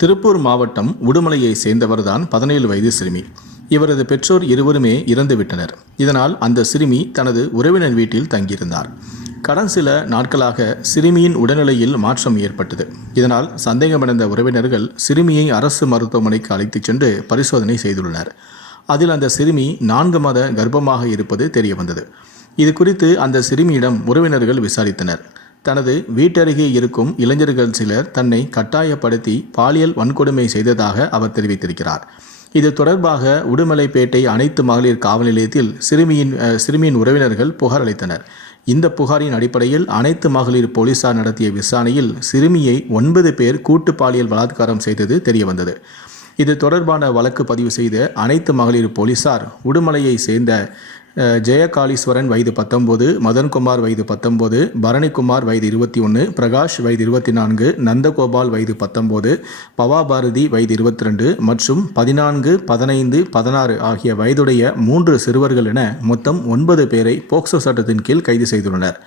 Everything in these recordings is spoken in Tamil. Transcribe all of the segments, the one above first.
திருப்பூர் மாவட்டம் உடுமலையை சேர்ந்தவர்தான் பதினேழு வயது சிறுமி. இவரது பெற்றோர் இருவருமே இறந்துவிட்டனர் இதனால் அந்த சிறுமி தனது உறவினர் வீட்டில் தங்கியிருந்தார். கடன் சில நாட்களாக சிறுமியின் உடல்நிலையில் மாற்றம் ஏற்பட்டது. இதனால் சந்தேகமடைந்த உறவினர்கள் சிறுமியை அரசு மருத்துவமனைக்கு அழைத்துச் சென்று பரிசோதனை செய்துள்ளனர். அதில் அந்த சிறுமி நான்கு மாத கர்ப்பமாக இருப்பது தெரிய வந்தது இது குறித்து அந்த சிறுமியிடம் உறவினர்கள் விசாரித்தனர். தனது வீட்டருகே இருக்கும் இளைஞர்கள் சிலர் தன்னை கட்டாயப்படுத்தி பாலியல் வன்கொடுமை செய்ததாக அவர் தெரிவித்திருக்கிறார். இது தொடர்பாக உடுமலைப்பேட்டை அனைத்து மகளிர் காவல் நிலையத்தில் சிறுமியின் சிறுமியின் உறவினர்கள் புகார் அளித்தனர். இந்த புகாரின் அடிப்படையில் அனைத்து மகளிர் போலீசார் நடத்திய விசாரணையில் சிறுமியை ஒன்பது பேர் கூட்டு பாலியல் பலாத்காரம் செய்தது தெரியவந்தது. இது தொடர்பான வழக்கு பதிவு செய்த அனைத்து மகளிர் போலீசார் உடுமலையை சேர்ந்த ஜெயகாளீஸ்வரன் வயது பத்தொம்போது மதன்குமார் வயது பத்தொம்போது பரணிக்குமார் வயது இருபத்தி ஒன்று பிரகாஷ் வயது இருபத்தி நான்கு நந்தகோபால் வயது பத்தொம்போது பவாபாரதி வயது இருபத்தி ரெண்டு மற்றும் பதினான்கு பதினைந்து பதினாறு ஆகிய வயதுடைய மூன்று சிறுவர்கள் என மொத்தம் ஒன்பது பேரை போக்சோ சட்டத்தின் கீழ் கைது செய்துள்ளனர்.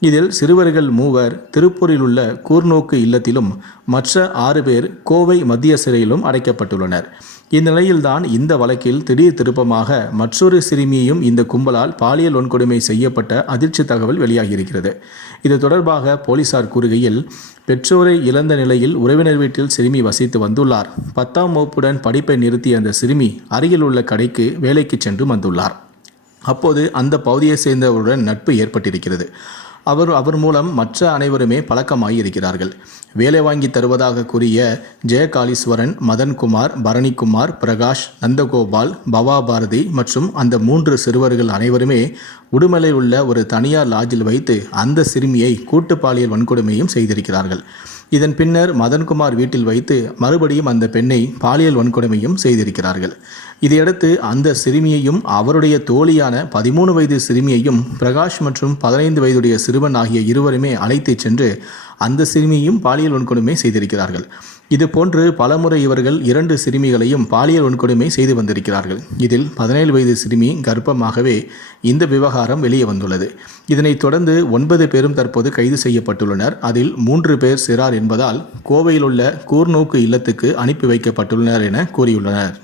இதில் சிறுவர்கள் மூவர் திருப்பூரில் உள்ள கூர்நோக்கு இல்லத்திலும் மற்ற ஆறு பேர் கோவை மத்திய சிறையிலும் அடைக்கப்பட்டுள்ளனர். இந்நிலையில்தான் இந்த வழக்கில் திடீர் திருப்பமாக மற்றொரு சிறுமியையும் இந்த கும்பலால் பாலியல் வன்கொடுமை செய்யப்பட்ட அதிர்ச்சி தகவல் வெளியாகியிருக்கிறது. இது தொடர்பாக போலீசார் கூறுகையில் பெற்றோரை இழந்த நிலையில் உறவினர் வீட்டில் சிறுமி வசித்து வந்துள்ளார். பத்தாம் வகுப்புடன் படிப்பை நிறுத்திய அந்த சிறுமி அருகில் உள்ள கடைக்கு வேலைக்கு சென்று வந்துள்ளார். அப்போது அந்த பகுதியை சேர்ந்தவருடன் நட்பு ஏற்பட்டிருக்கிறது. அவர் அவர் மூலம் மற்ற அனைவருமே பழக்கமாகி இருக்கிறார்கள் வேலை வாங்கி தருவதாக கூறிய ஜெயகாளீஸ்வரன் மதன்குமார் பரணிக்குமார் பிரகாஷ் நந்தகோபால் பவா பாரதி மற்றும் அந்த மூன்று சிறுவர்கள் அனைவருமே உடுமலை உள்ள ஒரு தனியார் லாட்ஜில் வைத்து அந்த சிறுமியை கூட்டு பாலியல் வன்கொடுமையும் செய்திருக்கிறார்கள். இதன் பின்னர் மதன்குமார் வீட்டில் வைத்து மறுபடியும் அந்த பெண்ணை பாலியல் வன்கொடுமையும் செய்திருக்கிறார்கள். இதையடுத்து அந்த சிறுமியையும் அவருடைய தோழியான பதிமூணு வயது சிறுமியையும் பிரகாஷ் மற்றும் பதினைந்து வயதுடைய சிறு சிறுவன் ஆகிய இருவருமே அழைத்துச் சென்று அந்த சிறுமியையும் பாலியல் வன்கொடுமை செய்திருக்கிறார்கள். இது போன்று பலமுறை இவர்கள் இரண்டு சிறுமிகளையும் பாலியல் வன்கொடுமை செய்து வந்திருக்கிறார்கள். இதில் பதினேழு வயது சிறுமி கர்ப்பமாகவே இந்த விவகாரம் வெளியே வந்துள்ளது. இதனைத் தொடர்ந்து ஒன்பது பேரும் தற்போது கைது செய்யப்பட்டுள்ளனர். அதில் மூன்று பேர் சிறார் என்பதால் கோவையில் உள்ள கூர்நோக்கு இல்லத்துக்கு அனுப்பி வைக்கப்பட்டுள்ளனர் என கூறியுள்ளனர்.